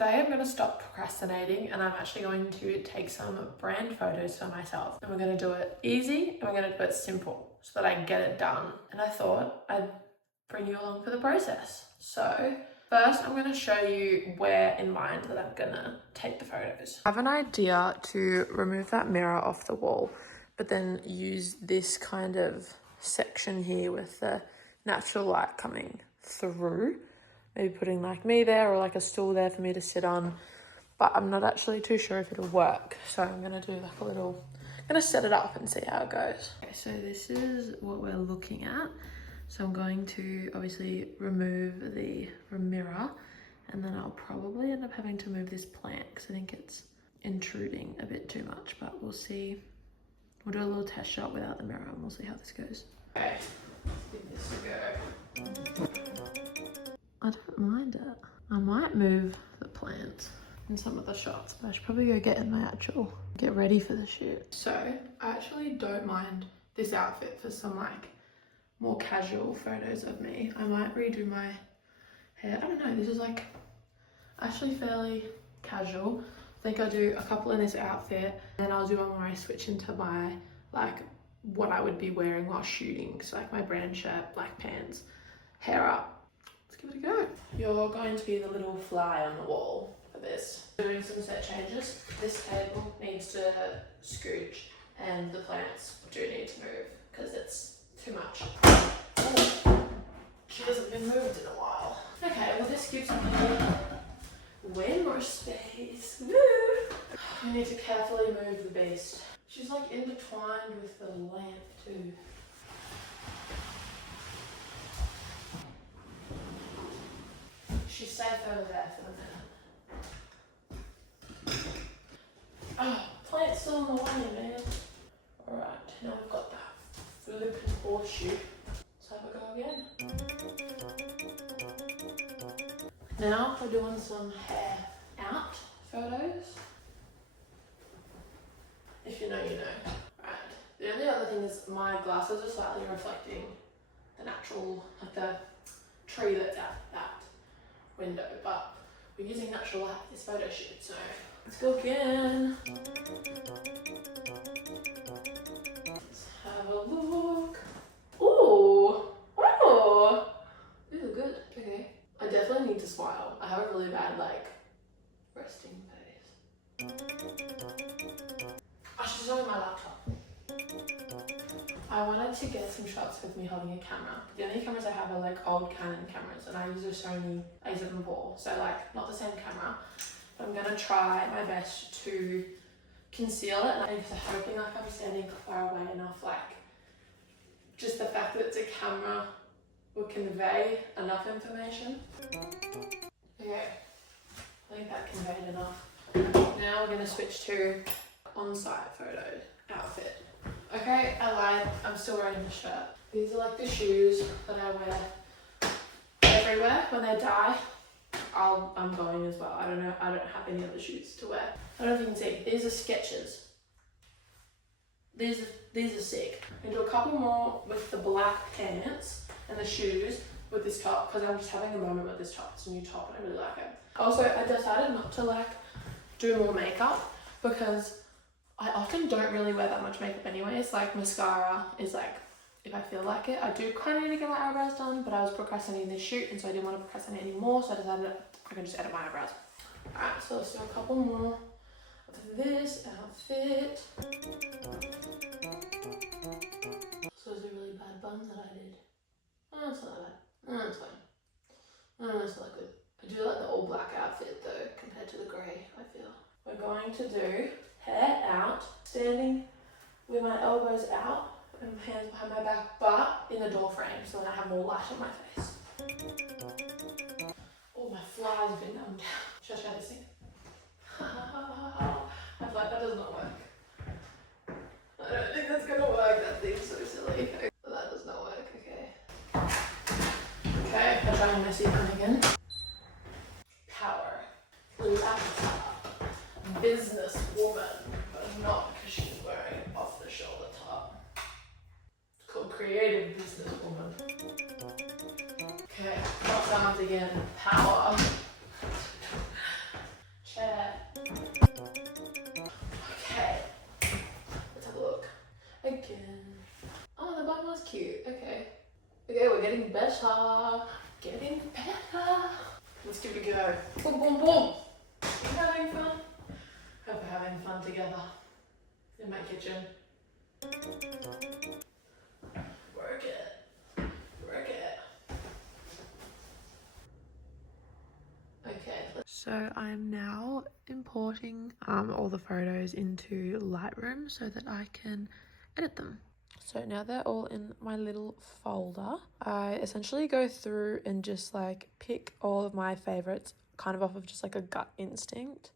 Today I'm going to stop procrastinating and I'm actually going to take some brand photos for myself. And we're going to do it easy and we're going to do it simple so that I can get it done. And I thought I'd bring you along for the process. So first I'm going to show you where in mind that I'm going to take the photos. I have an idea to remove that mirror off the wall, but then use this kind of section here with the natural light coming through. Maybe putting like me there or like a stool there for me to sit on, but I'm not actually too sure if it'll work. So I'm gonna do like a little, I'm gonna set it up and see how it goes. Okay, so this is what we're looking at. So I'm going to obviously remove the mirror, and then I'll probably end up having to move this plant because I think it's intruding a bit too much, but we'll see. We'll do a little test shot without the mirror and we'll see how this goes. Okay, let's give this a go. I don't mind it. I might move the plant in some of the shots, but I should probably go get ready for the shoot. So I actually don't mind this outfit for some like more casual photos of me. I might redo my hair. I don't know, this is like actually fairly casual. I think I'll do a couple in this outfit, and then I'll do one where I switch into my like what I would be wearing while shooting. So like my brand shirt, black pants, hair up. Let's give it a go. You're going to be the little fly on the wall for this. Doing some set changes. This table needs to scooch and the plants do need to move because it's too much. Oh, she hasn't been moved in a while. Okay, well this gives me way more space. Woo! You need to carefully move the beast. She's like intertwined with the lamp too. She's safe over there for the minute. Oh, plant's still on the way, man. Alright, now we've got that flipping horseshoe. Let's have a go again. Now we're doing some hair out photos. If you know, you know. Right. The only other thing is my glasses are slightly reflecting the natural, like the tree that's out that window, but we're using natural light for this photo shoot, so let's go again. Let's have a look. Ooh, oh, these are good. Okay, I definitely need to smile. I have a really bad like resting face. Oh, she's on my laptop. I wanted to get some shots with me holding a camera. The only cameras I have are like old Canon cameras, and I use a Sony A7 IV, so like not the same camera. But I'm gonna try my best to conceal it, and I'm hoping like I'm standing far away enough, like just the fact that it's a camera will convey enough information. Okay, I think that conveyed enough. Now we're gonna switch to on-site photo outfit. Okay, I lied. I'm still wearing the shirt. These are like the shoes that I wear everywhere. When they die, I'm going as well. I don't know. I don't have any other shoes to wear. I don't know if you can see. These are Skechers. These are sick. I'm gonna do a couple more with the black pants and the shoes with this top because I'm just having a moment with this top. It's a new top and I really like it. Also, I decided not to like do more makeup because I often don't really wear that much makeup anyways. Like mascara is like, if I feel like it. I do kind of need to get my eyebrows done, but I was procrastinating this shoot and so I didn't want to procrastinate anymore, so I decided I can just edit my eyebrows. Alright, so let's do a couple more of this outfit. So those are really bad buns that I did. Oh, it's not that bad. Oh, it's fine. Oh, it's not good. I do like the all black outfit though, compared to the grey, I feel. We're going to do hair out, standing with my elbows out and hands behind my back, but in the door frame, so then I have more light on my face. Oh, my fly's been down. Should I try this thing? I feel like that does not work. I don't think that's gonna work. That thing's so silly. That does not work. Okay. Okay, I'll try my sequin again. Power. Blue avatar. Business woman, but not because she's wearing an off the shoulder top. It's called creative business woman. Okay, top arms again. Power. better. Getting better. Let's give it a go. Boom, boom, boom. Are you having fun? Hope we're having fun together in my kitchen. Work it. Work it. Okay. So I'm now importing all the photos into Lightroom so that I can edit them. So now they're all in my little folder. I essentially go through and just like pick all of my favorites kind of off of just like a gut instinct.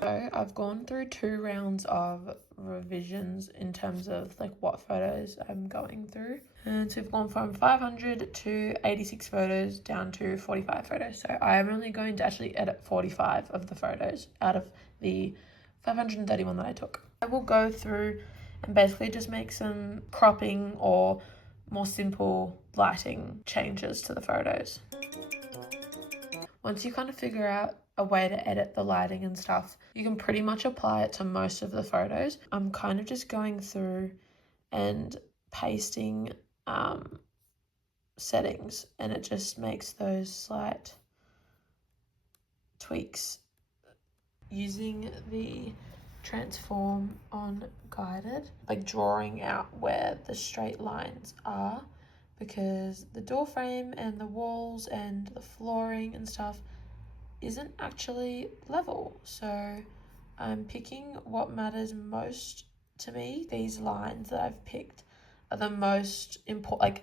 So I've gone through 2 rounds of revisions in terms of like what photos I'm going through. And so we've gone from 500 to 86 photos down to 45 photos. So I'm only going to actually edit 45 of the photos out of the 531 that I took. I will go through and basically just make some cropping or more simple lighting changes to the photos. Once you kind of figure out a way to edit the lighting and stuff, you can pretty much apply it to most of the photos. I'm kind of just going through and pasting settings, and it just makes those slight tweaks. Using the transform on guided, like drawing out where the straight lines are, because the door frame and the walls and the flooring and stuff isn't actually level. So I'm picking what matters most to me. These lines that I've picked are the most important, like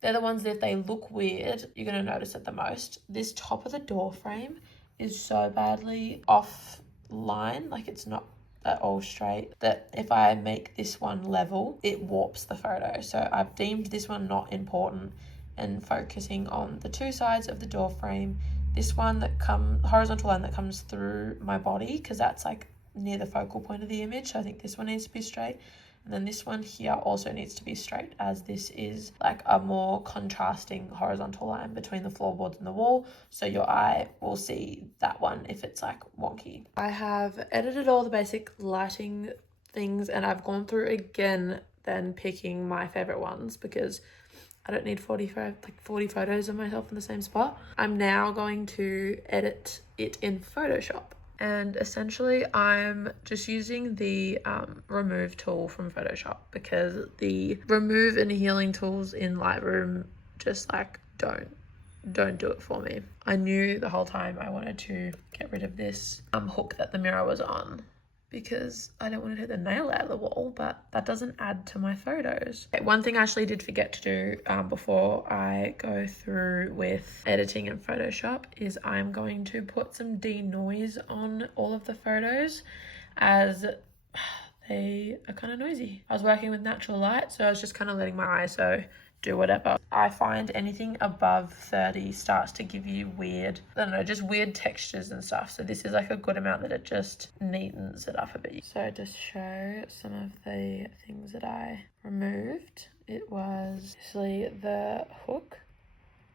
they're the ones that if they look weird, you're gonna notice it the most. This top of the door frame is so badly off line, like it's not at all straight, that if I make this one level, it warps the photo. So I've deemed this one not important and focusing on the 2 sides of the door frame. This one that horizontal line that comes through my body, because that's like near the focal point of the image. So I think this one needs to be straight. And then this one here also needs to be straight, as this is like a more contrasting horizontal line between the floorboards and the wall. So your eye will see that one if it's like wonky. I have edited all the basic lighting things, and I've gone through again then picking my favorite ones, because I don't need 40 photos of myself in the same spot. I'm now going to edit it in Photoshop. And essentially I'm just using the remove tool from Photoshop, because the remove and healing tools in Lightroom just like don't do it for me. I knew the whole time I wanted to get rid of this hook that the mirror was on, because I don't want to take the nail out of the wall, but that doesn't add to my photos. Okay, one thing I actually did forget to do before I go through with editing in Photoshop is I'm going to put some denoise on all of the photos, as they are kind of noisy. I was working with natural light, so I was just kind of letting my ISO do whatever. I find anything above 30 starts to give you weird, I don't know, just weird textures and stuff. So this is like a good amount that it just neatens it up a bit. So to show some of the things that I removed, it was actually the hook,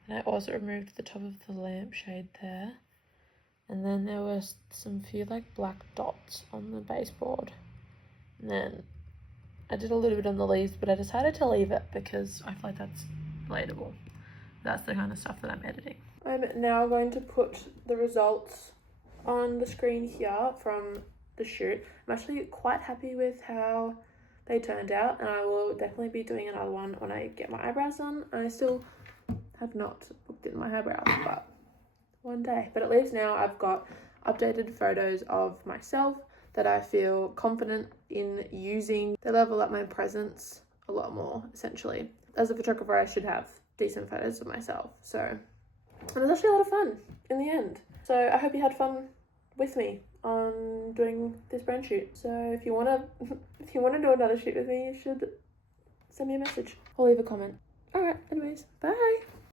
and I also removed the top of the lampshade there. And then there was some few like black dots on the baseboard. And then I did a little bit on the leaves, but I decided to leave it because I feel like that's relatable. That's the kind of stuff that I'm editing. I'm now going to put the results on the screen here from the shoot. I'm actually quite happy with how they turned out, and I will definitely be doing another one when I get my eyebrows done. I still have not booked in my eyebrows, but one day. But at least now I've got updated photos of myself that I feel confident in using. They level up my presence a lot more, essentially. As a photographer, I should have decent photos of myself. So, and it was actually a lot of fun in the end. So I hope you had fun with me on doing this brand shoot. So if you wanna do another shoot with me, you should send me a message or leave a comment. All right, anyways, bye.